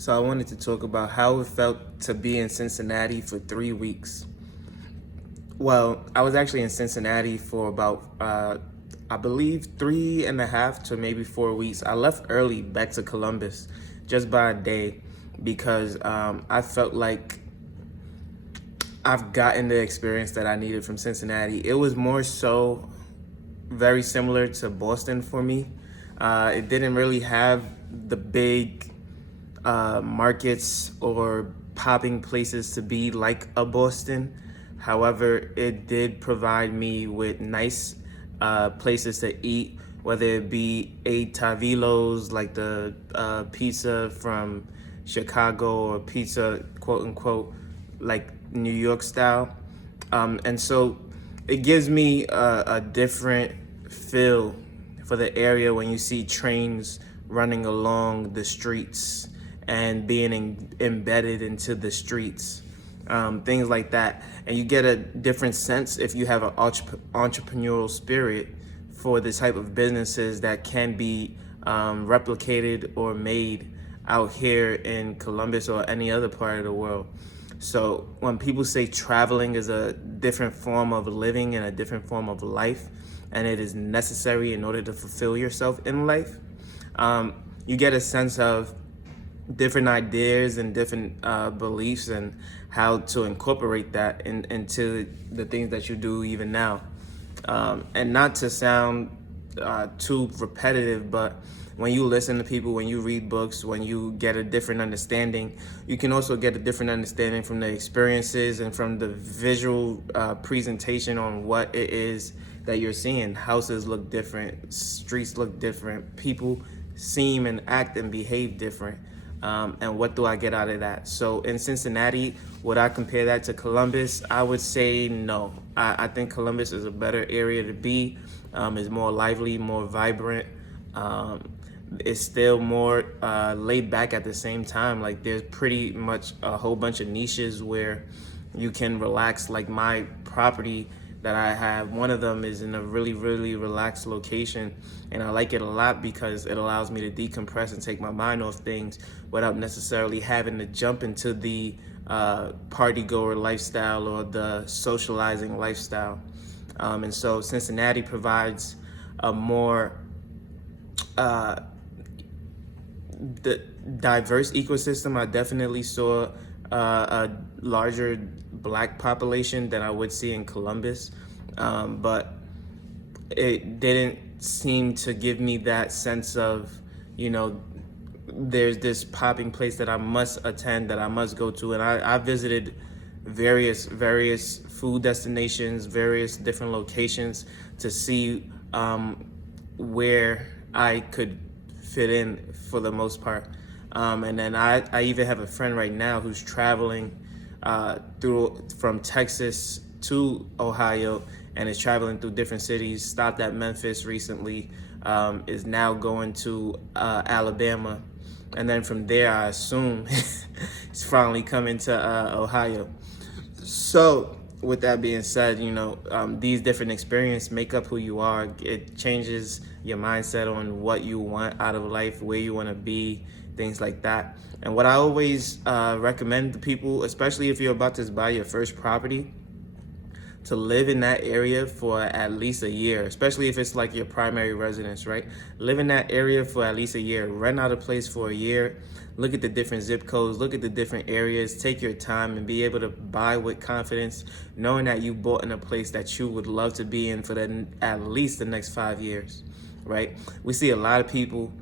So I wanted to talk about how it felt to be in Cincinnati for 3 weeks. Well, I was actually in Cincinnati for about, I believe, 3.5 to maybe 4 weeks. I left early back to Columbus just by a day because I felt like I've gotten the experience that I needed from Cincinnati. It was more so very similar to Boston for me. It didn't really have the big markets or popping places to be like a Boston. However, it did provide me with nice places to eat, whether it be a Tavilos, like the pizza from Chicago, or pizza, quote unquote, like New York style. And so it gives me a different feel for the area when you see trains running along the streets and being embedded into the streets, things like that. And you get a different sense if you have an entrepreneurial spirit for the type of businesses that can be replicated or made out here in Columbus or any other part of the world. So when people say traveling is a different form of living and a different form of life, and it is necessary in order to fulfill yourself in life, you get a sense of different ideas and different beliefs and how to incorporate that into the things that you do even now. And not to sound too repetitive, but when you listen to people, when you read books, when you get a different understanding, you can also get a different understanding from the experiences and from the visual presentation on what it is that you're seeing. Houses look different, streets look different, people seem and act and behave different. And what do I get out of that? So in Cincinnati, would I compare that to Columbus? I would say no. I think Columbus is a better area to be. It's more lively, more vibrant. It's still more laid back at the same time. Like, there's pretty much a whole bunch of niches where you can relax. Like my property that I have, one of them is in a really, really relaxed location, and I like it a lot because it allows me to decompress and take my mind off things without necessarily having to jump into the party goer lifestyle or the socializing lifestyle. And so Cincinnati provides a more the diverse ecosystem. I definitely saw a larger Black population than I would see in Columbus, but it didn't seem to give me that sense of, there's this popping place that I must attend, that I must go to. And I visited various food destinations, various different locations to see where I could fit in for the most part. And then I even have a friend right now who's traveling from Texas to Ohio, and is traveling through different cities. Stopped at Memphis recently, is now going to Alabama, and then from there, I assume he's finally coming to Ohio. So with that being said, these different experiences make up who you are. It changes your mindset on what you want out of life, where you want to be, things like that. And what I always recommend to people, especially if you're about to buy your first property, to live in that area for at least a year, especially if it's like your primary residence, right? Live in that area for at least a year. Rent out a place for a year. Look at the different zip codes, look at the different areas, take your time and be able to buy with confidence, knowing that you bought in a place that you would love to be in for at least the next 5 years, right? We see a lot of people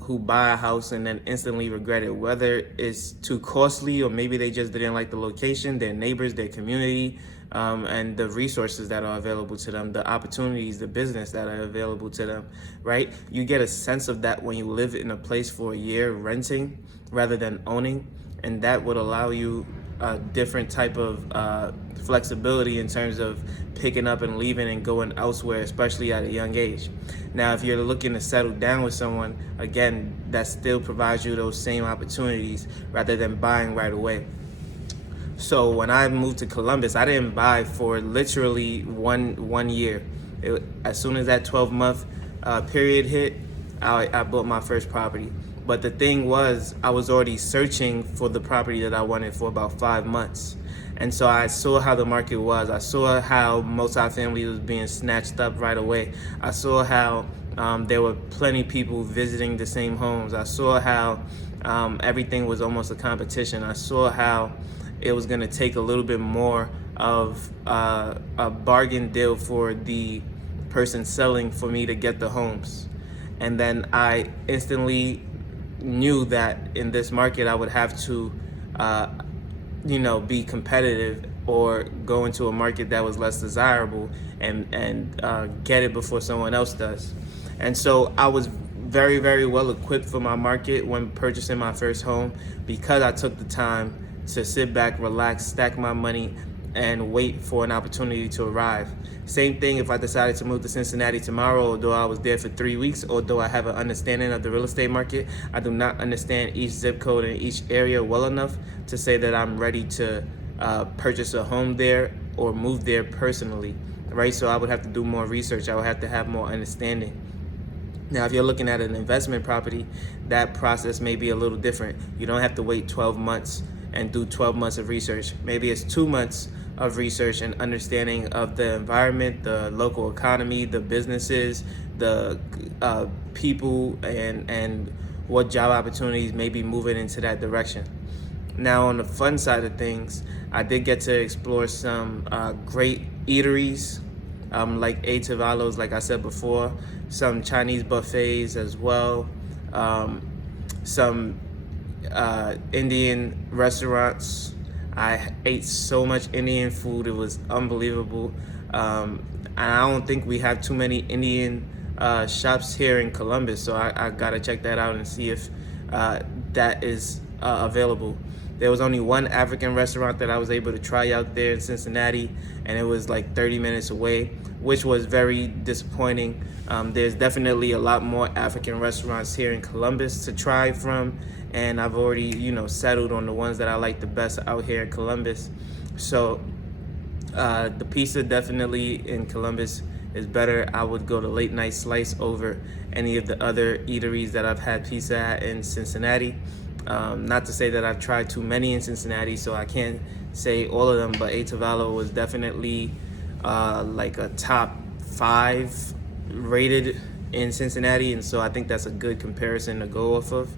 who buy a house and then instantly regret it, whether it's too costly or maybe they just didn't like the location, their neighbors, their community, and the resources that are available to them, the opportunities, the business that are available to them, right? You get a sense of that when you live in a place for a year renting rather than owning, and that would allow you a different type of flexibility in terms of picking up and leaving and going elsewhere, especially at a young age. Now, if you're looking to settle down with someone, again, that still provides you those same opportunities rather than buying right away. So when I moved to Columbus, I didn't buy for literally one year. As soon as that 12-month period hit, I bought my first property. But the thing was, I was already searching for the property that I wanted for about 5 months. And so I saw how the market was. I saw how multifamily was being snatched up right away. I saw how there were plenty of people visiting the same homes. I saw how everything was almost a competition. I saw how it was going to take a little bit more of a bargain deal for the person selling for me to get the homes. And then I instantly knew that in this market I would have to be competitive or go into a market that was less desirable and get it before someone else does. And so I was very, very well equipped for my market when purchasing my first home, because I took the time to sit back, relax, stack my money, and wait for an opportunity to arrive. Same thing if I decided to move to Cincinnati tomorrow, although I was there for 3 weeks, although I have an understanding of the real estate market, I do not understand each zip code in each area well enough to say that I'm ready to purchase a home there or move there personally, right? So I would have to do more research. I would have to have more understanding. Now, if you're looking at an investment property, that process may be a little different. You don't have to wait 12 months and do 12 months of research. Maybe it's 2 months of research and understanding of the environment, the local economy, the businesses, the people, and what job opportunities may be moving into that direction. Now, on the fun side of things, I did get to explore some great eateries, like A Tavallos, like I said before, some Chinese buffets as well, some Indian restaurants. I ate so much Indian food, it was unbelievable. And I don't think we have too many Indian shops here in Columbus, so I gotta check that out and see if that is available. There was only one African restaurant that I was able to try out there in Cincinnati, and it was like 30 minutes away, which was very disappointing. There's definitely a lot more African restaurants here in Columbus to try from, and I've already, settled on the ones that I like the best out here in Columbus. So the pizza definitely in Columbus is better. I would go to Late Night Slice over any of the other eateries that I've had pizza at in Cincinnati. Not to say that I've tried too many in Cincinnati, so I can't say all of them, but A Tavallo was definitely like a top 5 rated in Cincinnati, and so I think that's a good comparison to go off of.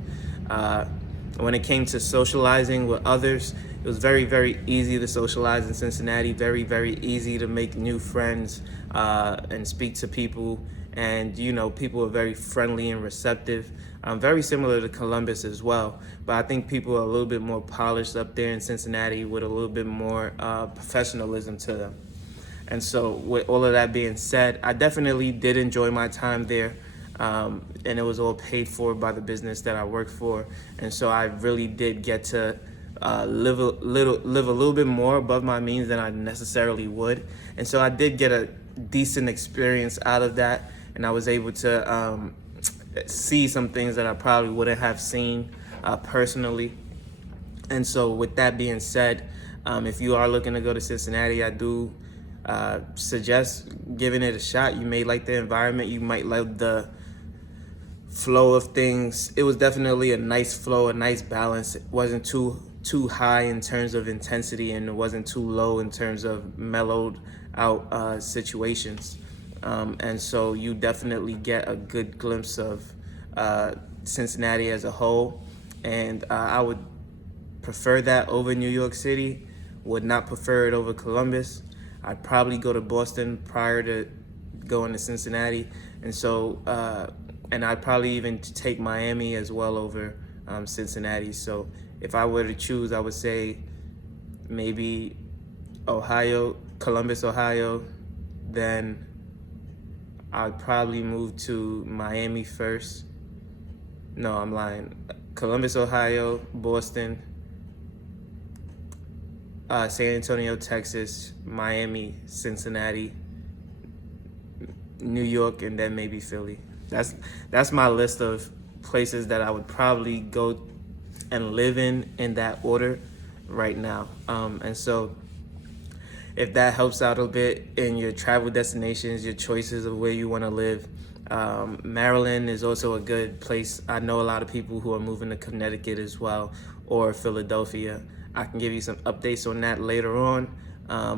When it came to socializing with others, it was very, very easy to socialize in Cincinnati, very, very easy to make new friends and speak to people, and people are very friendly and receptive. Very similar to Columbus as well, but I think people are a little bit more polished up there in Cincinnati with a little bit more professionalism to them. And so with all of that being said, I definitely did enjoy my time there, and it was all paid for by the business that I worked for. And so I really did get to live a little bit more above my means than I necessarily would. And so I did get a decent experience out of that, and I was able to see some things that I probably wouldn't have seen personally. And so with that being said, if you are looking to go to Cincinnati, I do suggest giving it a shot. You may like the environment, you might like the flow of things. It was definitely a nice flow, a nice balance. It wasn't too high in terms of intensity, and it wasn't too low in terms of mellowed out situations. And so you definitely get a good glimpse of Cincinnati as a whole. And I would prefer that over New York City, would not prefer it over Columbus. I'd probably go to Boston prior to going to Cincinnati. And so, and I'd probably even take Miami as well over Cincinnati. So if I were to choose, I would say maybe Columbus, Ohio, then I'd probably move to Miami first. No, I'm lying. Columbus, Ohio, Boston, San Antonio, Texas, Miami, Cincinnati, New York, and then maybe Philly. That's my list of places that I would probably go and live in that order right now. And so if that helps out a bit in your travel destinations, your choices of where you want to live, Maryland is also a good place. I know a lot of people who are moving to Connecticut as well, or Philadelphia. I can give you some updates on that later on.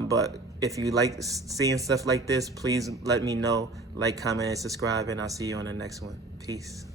But if you like seeing stuff like this, please let me know. Like, comment, and subscribe, and I'll see you on the next one. Peace.